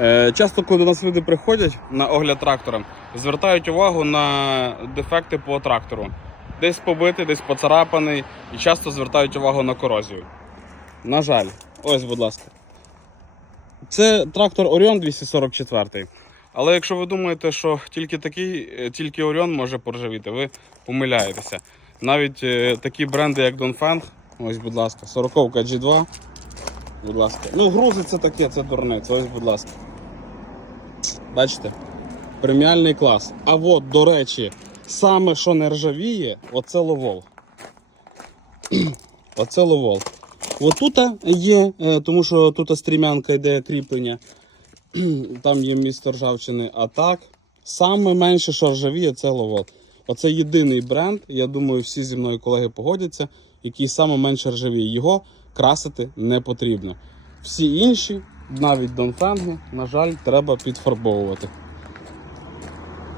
Е, Часто, коли до нас люди приходять на огляд трактора, звертають увагу на дефекти по трактору. Десь побитий, десь поцарапаний, і часто звертають увагу на корозію. На жаль, ось, будь ласка. Це трактор Оріон 244. Але якщо ви думаєте, що тільки такий, е, тільки Оріон може поржавіти, ви помиляєтеся. Навіть е, такі бренди, як Dongfeng, ось, будь ласка, 40 G2. Будь ласка. Ну, грузи це таке, це дурниця, ось, будь ласка. Бачите? Преміальний клас. А от, до речі, саме що не ржавіє, оце ловол. оце ловол. Отут є, е, тому що тут стрімянка йде кріплення, там є місто ржавчини. А так, саме менше, що ржавіє, це ловол. Оце єдиний бренд, я думаю, всі зі мною колеги погодяться, який саме менше ржавіє. Його красити не потрібно. Всі інші, навіть Донфенги, на жаль, треба підфарбовувати.